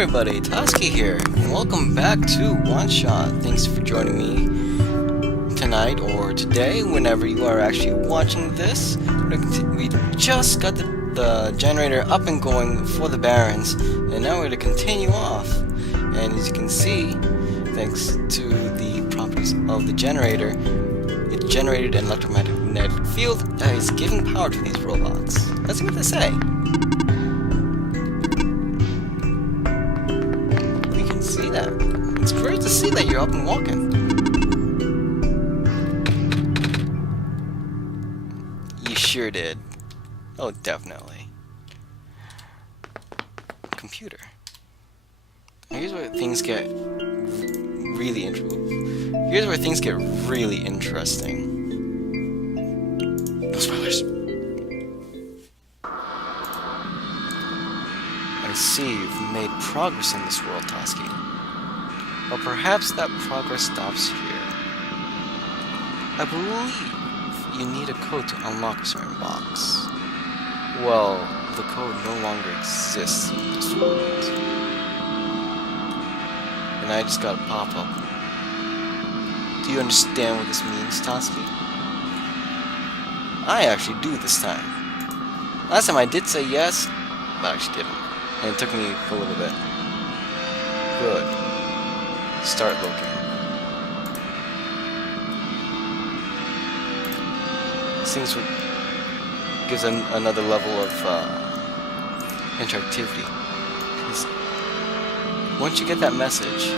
everybody, Toski here, and welcome back to OneShot. Thanks for joining me tonight or today, whenever you are actually watching this. We just got the generator up and going for the Barrons, and now we're going to continue off. And as you can see, thanks to the properties of the generator, it generated an electromagnetic field that is giving power to these robots. Let's see what they say. See that. It's great to see that you're up and walking. You sure did. Oh, definitely. Computer. Here's where things get really interesting. No spoilers. I see you've made progress in this world, Toski. But perhaps that progress stops here. I believe you need a code to unlock a certain box. Well, the code no longer exists in this world. And I just got a pop-up. Do you understand what this means, Toski? I actually do this time. Last time I did say yes, but I actually didn't. And it took me a little bit. Good. Start looking. Seems what gives another level of interactivity. Once you get that message,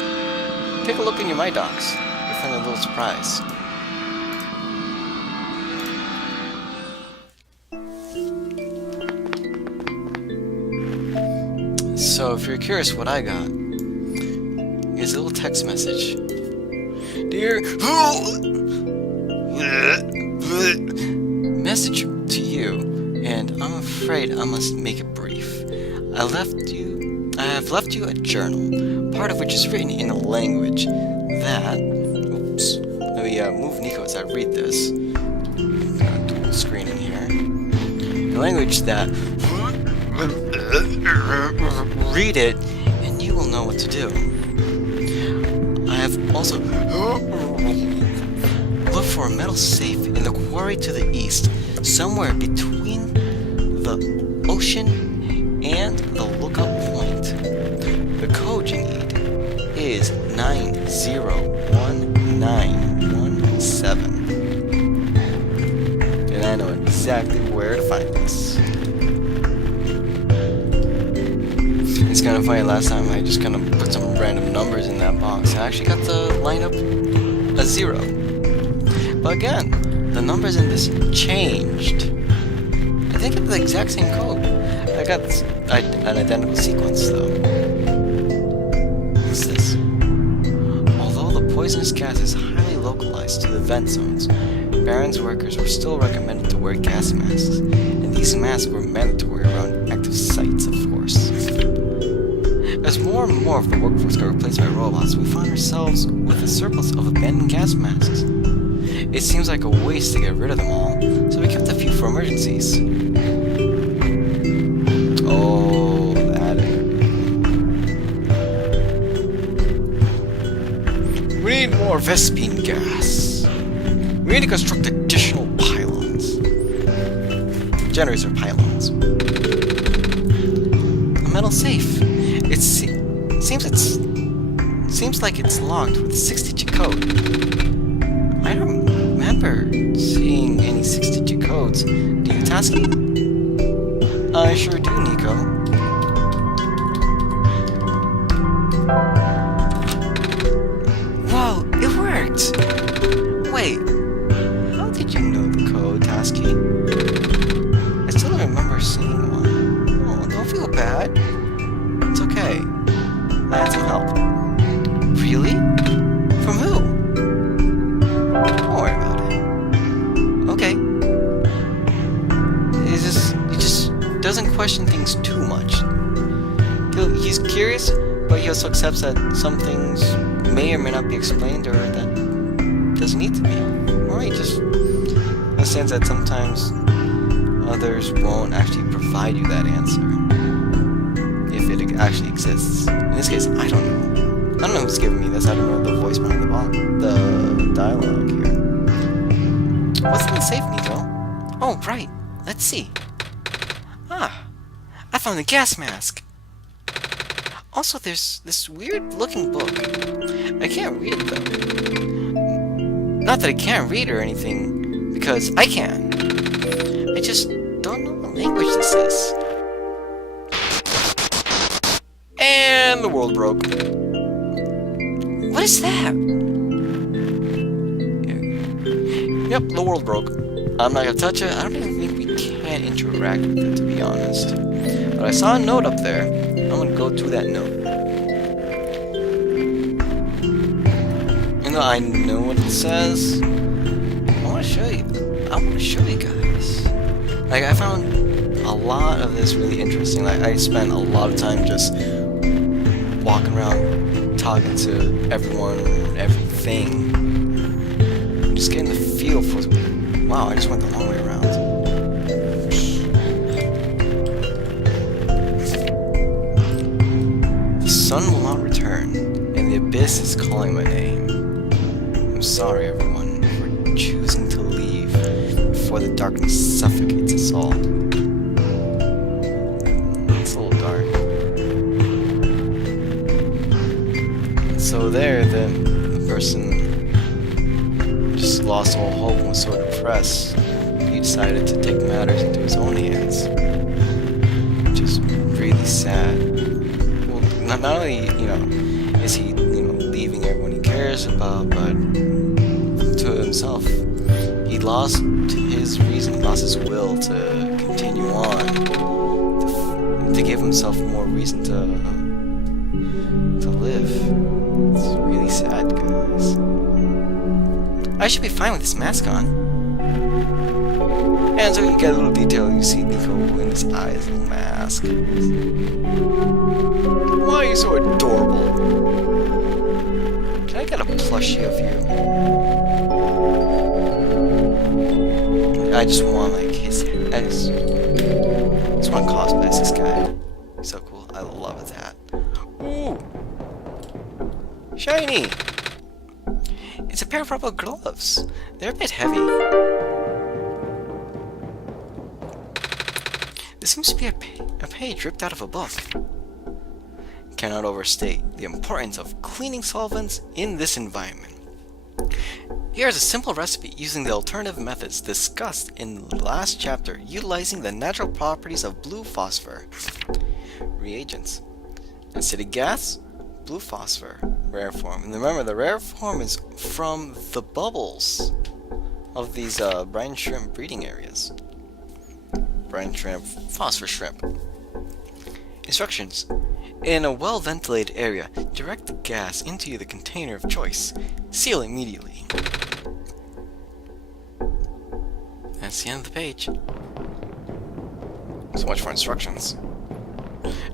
take a look in your My Docs. You'll find a little surprise. So if you're curious what I got, here's a little text message. Dear message to you, and I'm afraid I must make it brief. I have left you a journal, part of which is written in a language that let me move Nico as I read this. Dual screening here. The language that read it and you will know what to do. I have also looked for a metal safe in the quarry to the east, somewhere between the ocean and the lookout point. The code you need is 901917. And I know exactly where to find this. It's kind of funny, last time I just kind of put some random numbers in that box. I actually got to line up a 0. But again, the numbers in this changed. I think it's the exact same code. I got an identical sequence though. What's this? Although the poisonous gas is highly localized to the vent zones, Barrons workers were still recommended to wear gas masks, and these masks were mandatory around active sites, of course. As more and more of the workforce got replaced by robots, we found ourselves with a surplus of abandoned gas masks. It seems like a waste to get rid of them all, so we kept a few for emergencies. Oh, that. We need more Vespine gas. We need to construct additional pylons. Generators are pylons. A metal safe. It seems like it's locked with 6-digit code. I don't remember seeing any 6-digit codes. Do you, Toski? I sure do, Nico. Whoa, it worked! Wait, how did you know the code, Toski? I still don't remember seeing one. Oh, don't feel bad. It's okay. I had some help. Really? From who? Don't worry about it. Okay. He just doesn't question things too much. He's curious, but he also accepts that some things may or may not be explained, or that doesn't need to be. Or he just understands that sometimes others won't actually provide you that answer. If it actually exists. And this case, I don't know. I don't know who's giving me this. I don't know the voice behind the dialogue here. What's in the safe, Nico? Oh, right. Let's see. Ah, I found the gas mask. Also, there's this weird-looking book. I can't read it, though. Not that I can't read or anything, because I can. I just don't know what language this is. And the world broke. What is that? Yep, the world broke. I'm not gonna touch it. I don't even think we can interact with it, to be honest. But I saw a note up there. I'm gonna go to that note. Even though I know what it says, I wanna show you. I wanna show you guys. Like, I found a lot of this really interesting. Like, I spent a lot of time just walking around, talking to everyone, everything. Just getting the feel for. Wow, I just went the long way around. The sun will not return, and the abyss is calling my name. I'm sorry, everyone, for choosing to leave before the darkness suffocates us all. It's a little dark. So there, the person just lost all hope and was so depressed, he decided to take matters into his own hands. Which is really sad. Well, not only, is he, leaving everyone he cares about, but to himself. He lost his reason, he lost his will to continue on, to give himself more reason to live. It's really sad, guys. I should be fine with this mask on. And so you get a little detail, you see Nico in his eyes, little mask. Why are you so adorable? Can I get a plushie of you? I just want, like, his hair. I just want to cosplay as this guy. He's so cool. I love his hat. Ooh! Shiny! It's a pair of rubber gloves. They're a bit heavy. This seems to be a page ripped out of a book. Cannot overstate the importance of cleaning solvents in this environment. Here's a simple recipe using the alternative methods discussed in the last chapter, utilizing the natural properties of blue phosphor. Reagents: acidic gas, blue phosphor, rare form. And remember, the rare form is from the bubbles of these brine shrimp breeding areas. Brine shrimp, phosphor shrimp. Instructions: in a well-ventilated area, direct the gas into the container of choice. Seal immediately. That's the end of the page. So much for instructions.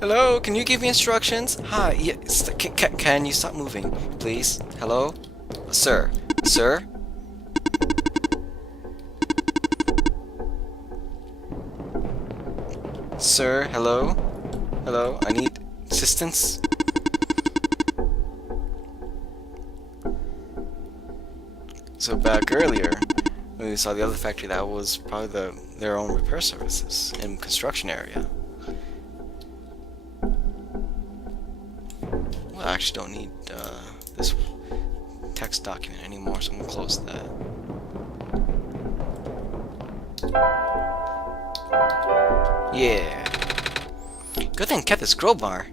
Hello, can you give me instructions? Hi, yes, can you stop moving, please? Hello? Sir? Sir? Sir, hello? Hello, I need assistance. So back earlier, when we saw the other factory, that was probably their own repair services in construction area. Well, I actually don't need this text document anymore, so I'm gonna close that. Yeah. Good thing I kept this crowbar.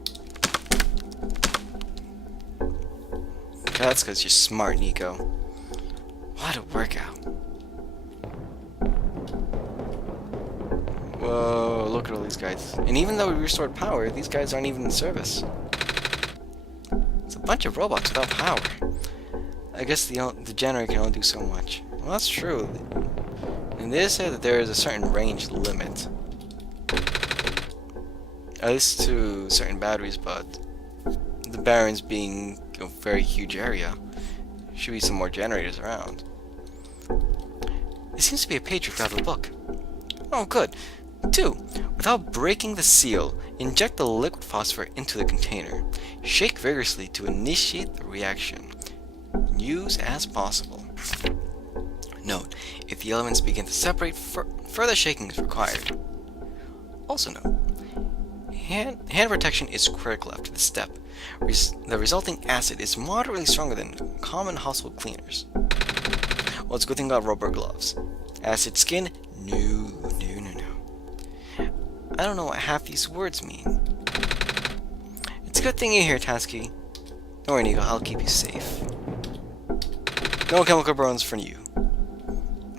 That's because you're smart, Nico. What a workout. Whoa, look at all these guys. And even though we restored power, these guys aren't even in service. It's a bunch of robots without power. I guess the generator can only do so much. Well, that's true. And they said that there is a certain range limit. At least to certain batteries, but the Barrons being a very huge area, should be some more generators around. There seems to be a page ripped out of the book. Oh, good. 2. Without breaking the seal, inject the liquid phosphor into the container. Shake vigorously to initiate the reaction. Use as possible. Note, if the elements begin to separate, further shaking is required. Also note, hand protection is critical after this step. The resulting acid is moderately stronger than common household cleaners. Well, it's a good thing about rubber gloves. Acid skin? No. I don't know what half these words mean. It's a good thing you're here, Tasky. Don't worry, Nico, I'll keep you safe. No chemical burns for you.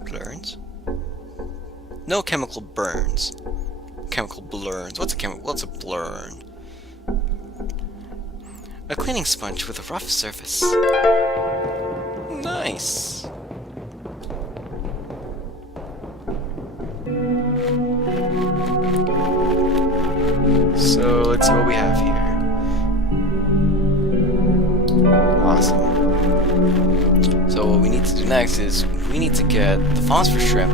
Blurns? No chemical burns. Chemical blurns. What's a blurn? A cleaning sponge with a rough surface. Nice. So let's see what we have here. Awesome. So what we need to do next is we need to get the phosphor shrimp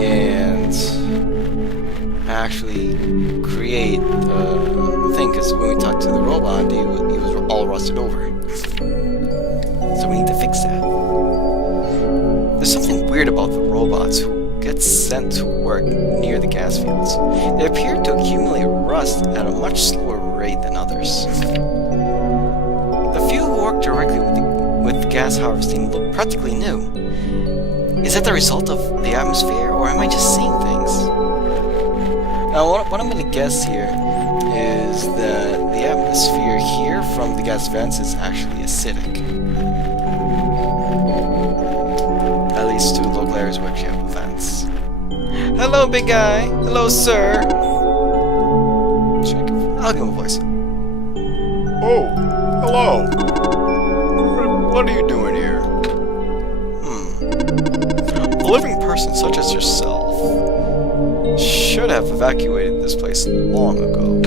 and actually create the thing, because when we talked to the robot, he was all rusted over. So we need to fix that. There's something weird about the robots who get sent to work near the gas fields. They appear to accumulate rust at a much slower rate than others. The few who work directly with gas harvesting look practically new. Is that the result of the atmosphere, or am I just seeing things? Now, what I'm going to guess here is that the atmosphere here from the gas vents is actually acidic. At least to local areas where you have vents. Hello, big guy. Hello, sir. I'll give him a voice. Oh, hello. What are you doing here? A living person such as yourself should have evacuated this place long ago.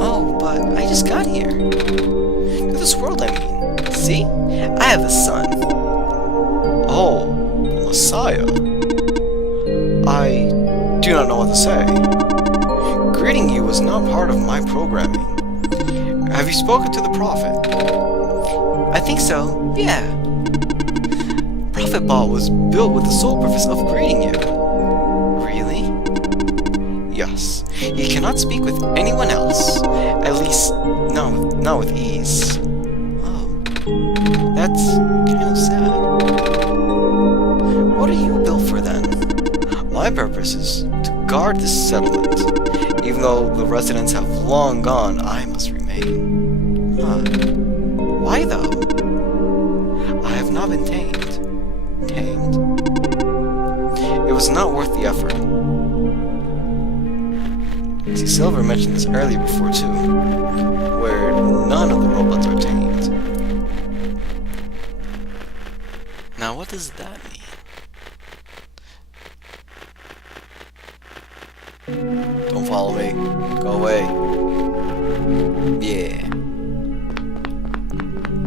Oh, but I just got here. To this world, I mean. See? I have a son. Oh, the Messiah. I do not know what to say. Greeting you was not part of my programming. Have you spoken to the Prophet? I think so, yeah. Prophet Ball was built with the sole purpose of greeting you. Really? Yes. He cannot speak with anyone else. At least, not with ease. Oh. That's kind of sad. What are you built for then? My purpose is to guard this settlement. Even though the residents have long gone, I must remain. Why though? I have not been tamed. It was not worth the effort. See, Silver mentioned this earlier before too, where none of the robots are tamed. Now what does that mean? Don't follow me. Go away. Yeah.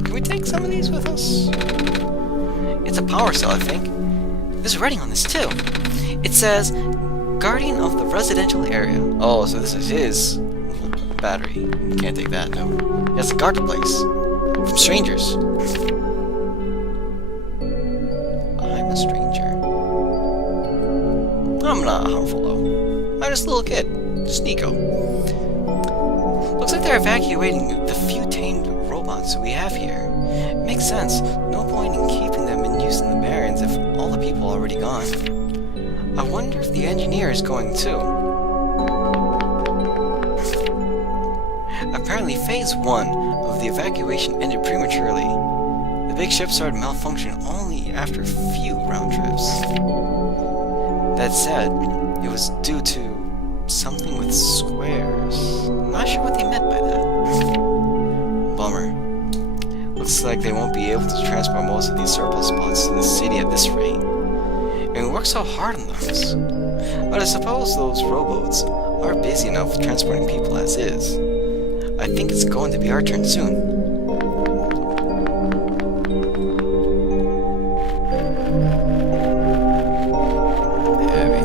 Can we take some of these with us? It's a power cell, I think. There's writing on this too. It says, Guardian of the residential area. Oh, so this is his battery. Can't take that, no. He has to guard the place. From strangers. I'm a stranger. I'm not harmful though. I'm just a little kid. Just Nico. Looks like they're evacuating the few tamed robots we have here. Makes sense. No point in keeping them in use in the Barrons if all the people are already gone. I wonder if the engineer is going too. Apparently phase 1 of the evacuation ended prematurely. The big ship started malfunctioning only after a few round trips. That said, it was due to something with squares. Not sure what they meant by that. Bummer. Looks like they won't be able to transport most of these surplus spots to the city at this rate. And we worked so hard on those. But I suppose those rowboats are busy enough transporting people as is. I think it's going to be our turn soon. Heavy.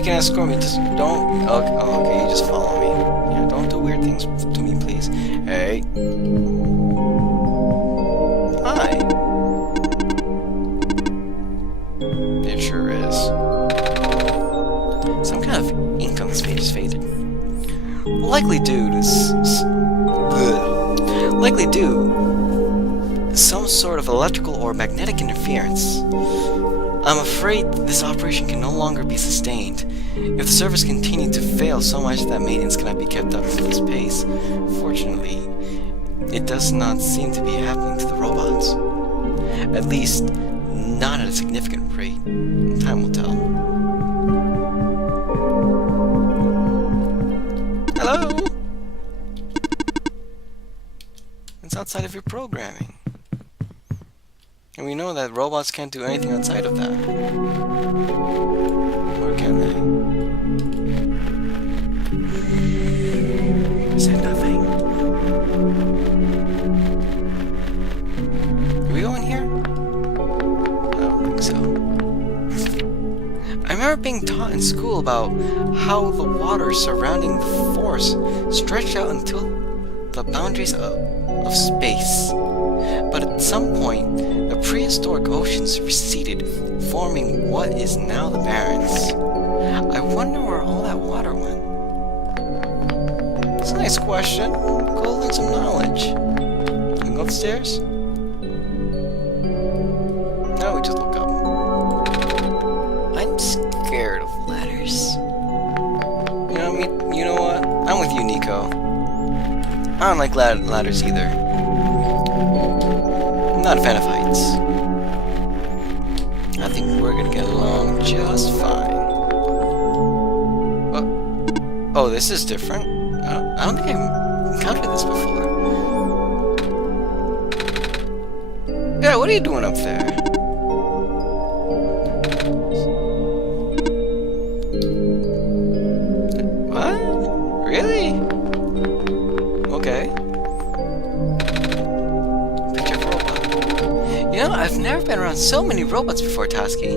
you can escort me. Just don't. Okay, okay, you just follow me. Yeah, don't do weird things to me, please. Hey. Hi. It sure is. Some kind of ink on this page is faded. Likely due to some sort of electrical or magnetic interference. I'm afraid this operation can no longer be sustained. If the servers continue to fail so much that maintenance cannot be kept up at this pace, fortunately, it does not seem to be happening to the robots. At least, not at a significant rate. Time will tell. Hello? It's outside of your programming. And we know that robots can't do anything outside of that. Or can they? Is it nothing? Are we going here? I don't think so. I remember being taught in school about how the water surrounding the force stretched out until the boundaries of space. But at some point, the prehistoric oceans receded, forming what is now the Barrons. I wonder where all that water went. It's a nice question. Go learn some knowledge. Can we go upstairs? No, we just look up. I'm scared of ladders. You know what? I'm with you, Nico. I don't like ladders either. I'm not a fan of heights. I think we're gonna get along just fine. Oh, this is different. I don't think I've encountered this before. Yeah, what are you doing up there? What? Really? Okay. You know, I've never been around so many robots before, Tasky.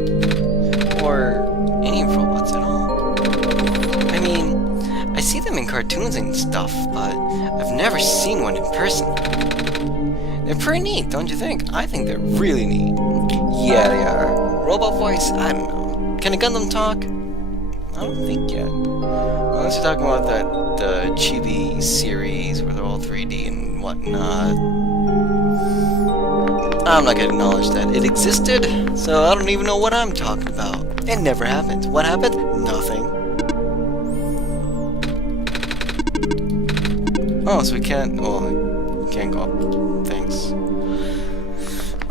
Or any robots at all. I mean, I see them in cartoons and stuff, but I've never seen one in person. They're pretty neat, don't you think? I think they're really neat. Yeah, they are. Robot voice? I don't know. Can a Gundam talk? I don't think yet. Unless you're talking about the Chibi series where they're all 3D and whatnot. I'm not gonna acknowledge that it existed, so I don't even know what I'm talking about. It never happened. What happened? Nothing. Oh, so we can't. Well, we can't go up. Thanks.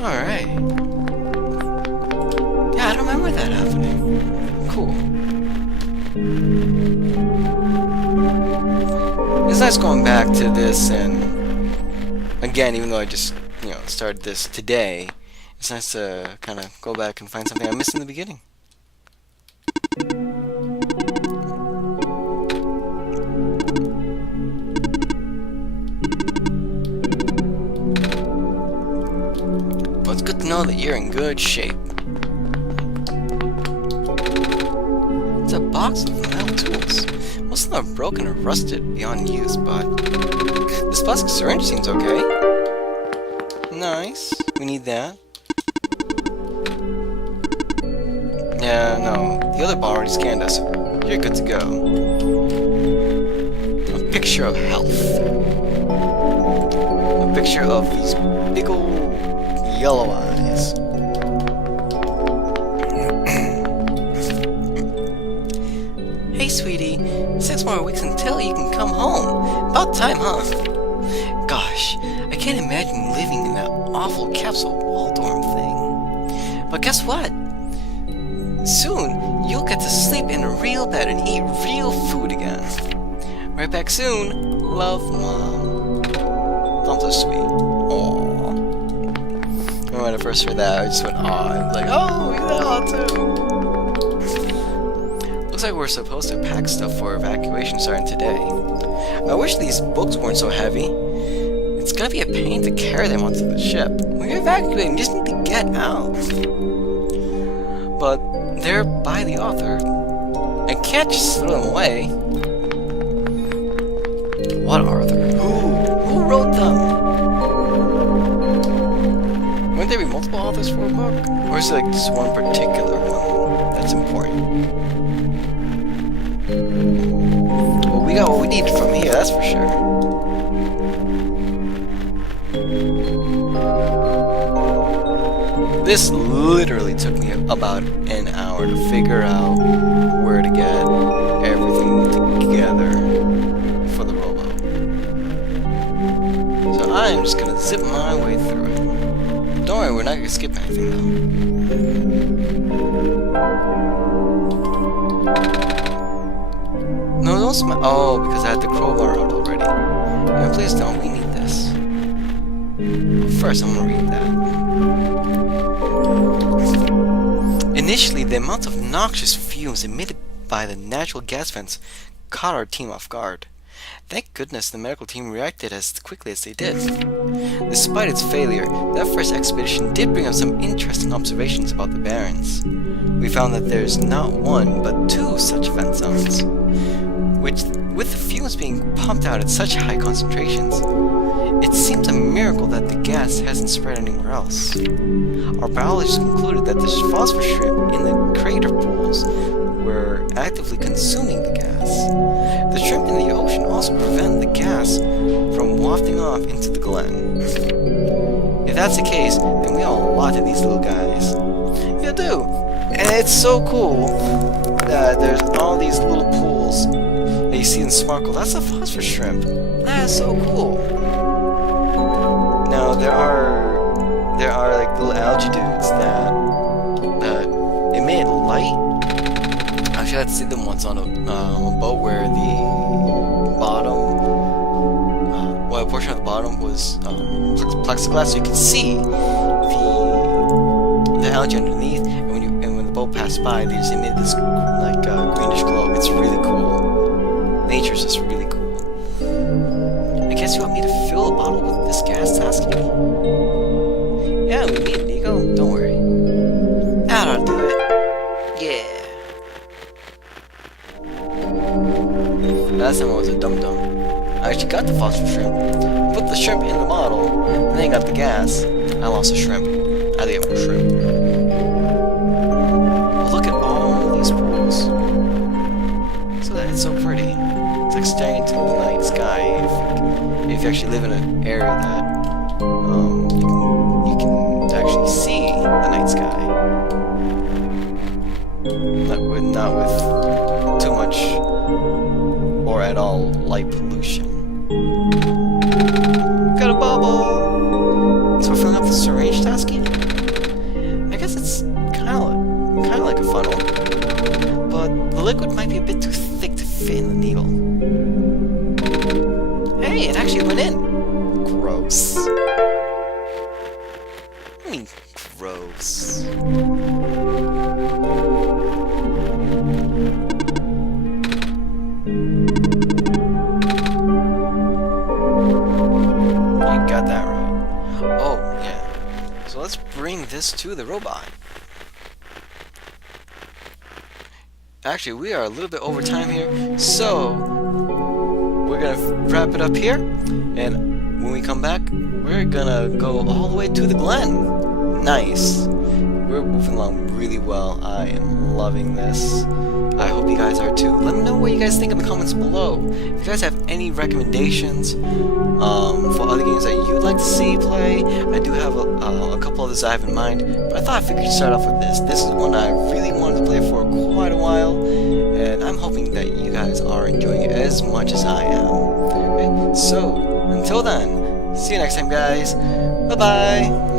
Alright. Yeah, I don't remember that happening. Cool. It's nice going back to this, and again, even though I just started this today, it's nice to kind of go back and find something I missed in the beginning. Well, it's good to know that you're in good shape. It's a box of metal tools. Most of them are broken or rusted beyond use, but this plastic syringe seems okay. Nice. We need that. Yeah, no. The other bar already scanned us. You're good to go. A picture of health. A picture of these big old yellow eyes. Hey, sweetie. 6 more weeks until you can come home. About time, huh? Gosh, I can't imagine living in that awful capsule wall dorm thing. But guess what? Soon, you'll get to sleep in a real bed and eat real food again. Right back soon. Love, Mom. Thumbs are sweet. Aww. When I first heard that, I just went, aw. I was like, oh, you got aw too. Looks like we're supposed to pack stuff for evacuation starting today. I wish these books weren't so heavy. It's gonna be a pain to carry them onto the ship. We're evacuating, we just need to get out. But they're by the author. I can't just throw them away. What are they? Who wrote them? Wouldn't there be multiple authors for a book? Or is it like just one particular one that's important? Well, we got what we need from here, that's for sure. This literally took me about an hour to figure out where to get everything together for the rowboat. So I'm just gonna zip my way through it. Don't worry, we're not gonna skip anything though. No, don't smell. Oh, because I had the crowbar out already. Yeah, please don't. We need this. First, I'm gonna read that. Initially, the amount of noxious fumes emitted by the natural gas vents caught our team off guard. Thank goodness the medical team reacted as quickly as they did. Despite its failure, that first expedition did bring us some interesting observations about the Barrons. We found that there's not one, but two such vent zones, which, with the fumes being pumped out at such high concentrations, it seems a miracle that the gas hasn't spread anywhere else. Our biologists concluded that the phosphor shrimp in the crater pools were actively consuming the gas. The shrimp in the ocean also prevent the gas from wafting off into the glen. If that's the case, then we owe a lot to these little guys. You do. And it's so cool that there's all these little pools that you see in sparkle. That's a phosphor shrimp. That is so cool. Now there are like little algae dudes that emit light. Actually, I had to see them once on a boat where the bottom, a portion of the bottom was plexiglass, so you could see the algae underneath. And when the boat passed by, they just emitted this like greenish glow. It's really cool. Nature's just really cool. I guess you want me to fill a bottle with this gas, Tasky? Yeah, we need it, Nico. Don't worry. That'll do it. Yeah. Last time I was a dum-dum. I actually got the phosphor shrimp, put the shrimp in the bottle, and then got the gas. I lost a shrimp. I didn't get more shrimp. Look at all these pools. So that it's so pretty. It's like staring into the night sky if you actually live in an area that you can actually see the night sky. Not with too much or at all light pollution. Got a bubble! So we're filling up the syringe, Tasky? I guess it's kinda like a funnel. But the liquid might be a bit too thick to fit in the needle. Hey, it actually went in! Gross. I mean, gross. Got that right. Oh, yeah. So let's bring this to the robot. Actually, we are a little bit over time here, so we're gonna wrap it up here, and when we come back, we're gonna go all the way to the glen. Nice. We're moving along really well. I am loving this. I hope you guys are too. Let me know what you guys think in the comments below. If you guys have any recommendations for other games that you'd like to see play, I do have a couple others I have in mind, but I thought I figured start off with this. This is one I really wanted to play for quite a while, and I'm hoping that you guys are enjoying it as much as I am. Okay, so, until then, see you next time, guys. Bye-bye!